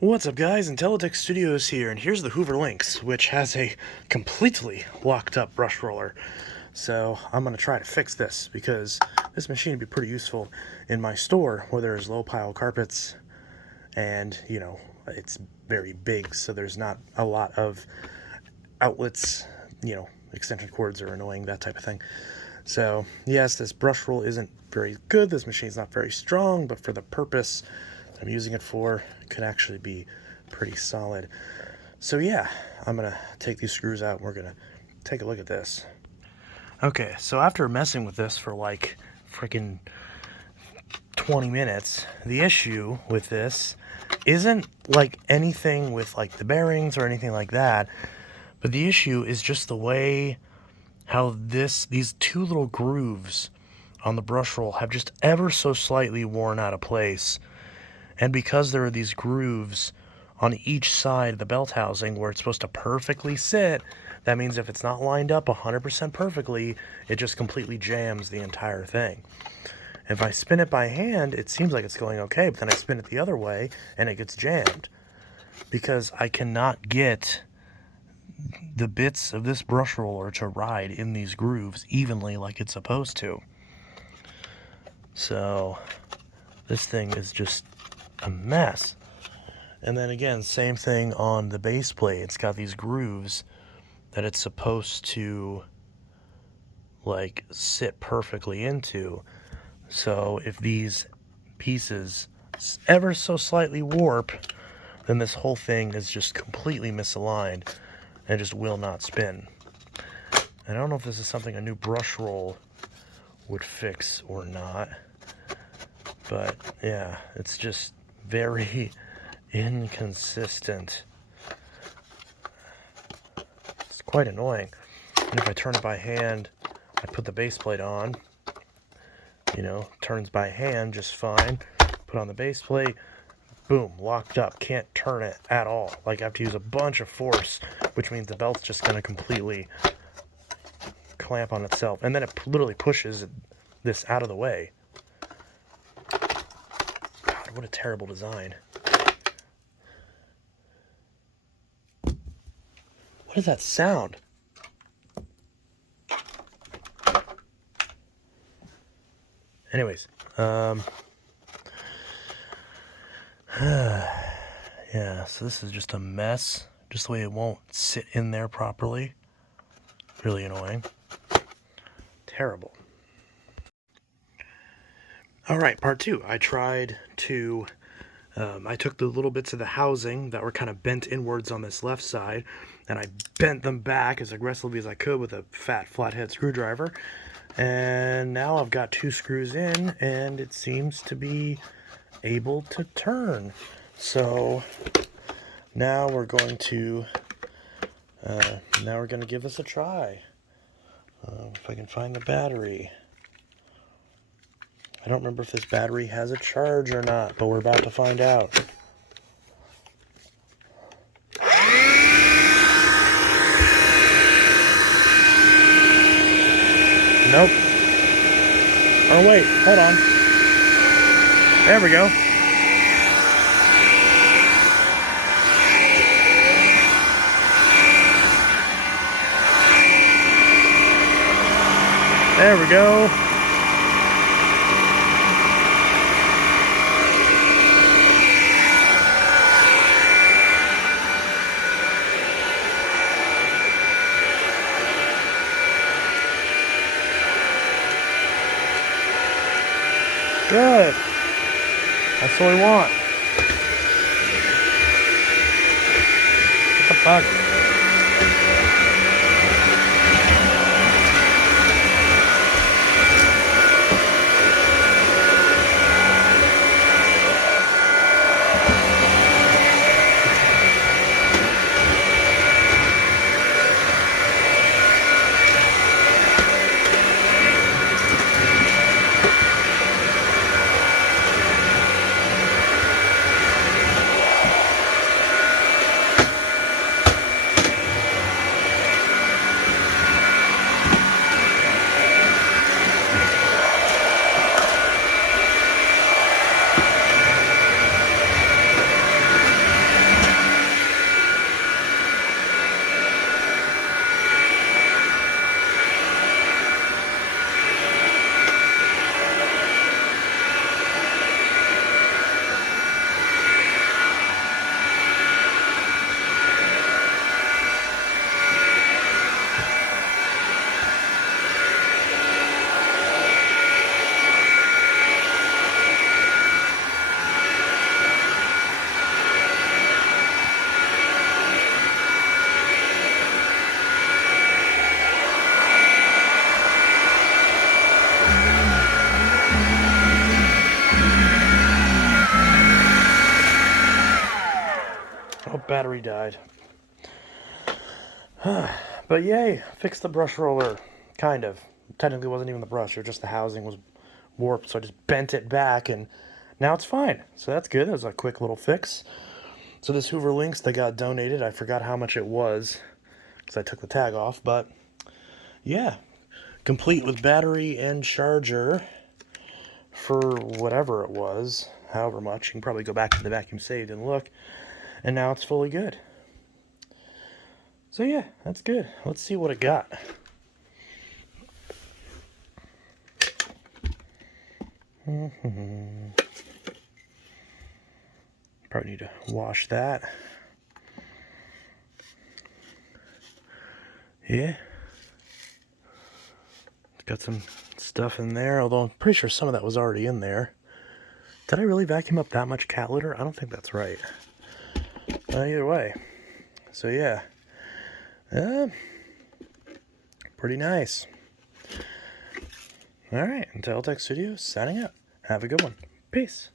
What's up guys, Intelitech Studios here, and here's the Hoover Linx, which has a completely locked up brush roller. So I'm going to try to fix this, because this machine would be pretty useful in my store where there's low pile carpets, and it's very big, so there's not a lot of outlets, extension cords are annoying, that type of thing. So yes, this brush roll isn't very good, this machine's not very strong, but for the purpose I'm using it for, it could actually be pretty solid. So yeah, I'm gonna take these screws out and we're gonna take a look at this. Okay, so after messing with this for like freaking 20 minutes, the issue with this isn't like anything with like the bearings or anything like that, but the issue is just the way how these two little grooves on the brush roll have just ever so slightly worn out of place. And because there are these grooves on each side of the belt housing where it's supposed to perfectly sit, that means if it's not lined up 100% perfectly, it just completely jams the entire thing. If I spin it by hand, it seems like it's going okay, but then I spin it the other way and it gets jammed because I cannot get the bits of this brush roller to ride in these grooves evenly like it's supposed to. So this thing is just a mess. And then again, same thing on the base plate. It's got these grooves that it's supposed to like sit perfectly into. So if these pieces ever so slightly warp, then this whole thing is just completely misaligned and just will not spin. And I don't know if this is something a new brush roll would fix or not, but yeah, it's just very inconsistent. It's quite annoying. And if I turn it by hand, I put the base plate on, turns by hand just fine. Put on the base plate, boom, locked up, can't turn it at all. Like I have to use a bunch of force, which means the belt's just going to completely clamp on itself. And then it literally pushes this out of the way. God, what a terrible design. What is that sound? Anyways, yeah, so this is just a mess. Just the way it won't sit in there properly. Really annoying. Terrible. Alright, part two. I tried to... I took the little bits of the housing that were kind of bent inwards on this left side, and I bent them back as aggressively as I could with a fat flathead screwdriver. And now I've got two screws in, and it seems to be able to turn. So now we're going to give this a try. If I can find the battery. I don't remember if this battery has a charge or not, but we're about to find out. Nope. Oh wait, hold on. There we go. There we go. Good. That's what we want. What the fuck? Oh, battery died. But yay, fixed the brush roller. Kind of. Technically, it wasn't even the brush, or just the housing was warped, so I just bent it back, and now it's fine. So that's good. That was a quick little fix. So this Hoover Linx that got donated, I forgot how much it was because I took the tag off, but yeah, complete with battery and charger for whatever it was, however much. You can probably go back to the vacuum saved and look, and now it's fully good. So yeah, that's good. Let's see what it got. Probably need to wash that. Yeah. It's got some stuff in there, although I'm pretty sure some of that was already in there. Did I really vacuum up that much cat litter? I don't think that's right. Either way. So yeah. Pretty nice. Alright, Inteltech Studios signing out. Have a good one. Peace.